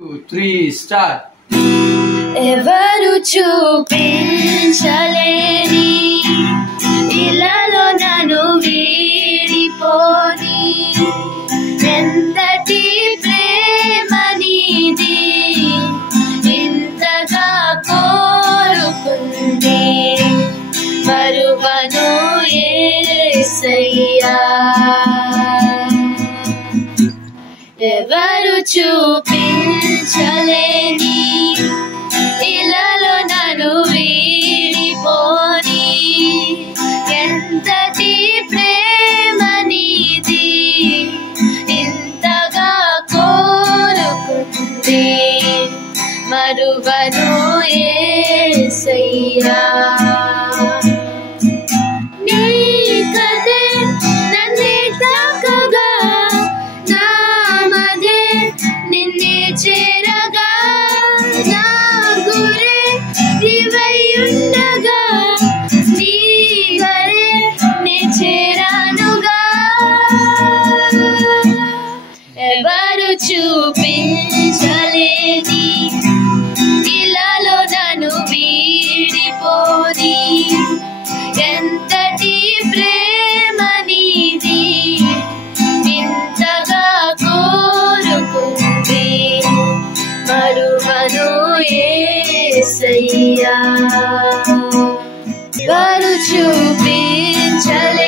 2, 3, start. ఎవరు చూపించలేని ఇలాలో నన్ను వీడిపోని ఎంతటి ప్రేమ నీది ఇంతగా కోరుకుంది మరువను యేసయ్యా ఎవరు చూపించలేని ఇలాలో నన్ను వీడిపోని ఎంతటి ప్రేమ నీది ఇంతగా కోరుకుంది మరువను యేసయ్యా నీ కథే నన్నే తాకగా నా మదే నిన్నే చేరగా నా గురే నీవైయుండగా నీ గరే నే చేరానుగా ఎవరు చూపించలేని ఇలాలో నన్ను వీడిపోని ఎంతటి ప్రేమ నీది ఇంతగా కోరుకుంది మరువను యేసయ్యా ఎవరు చూపించలే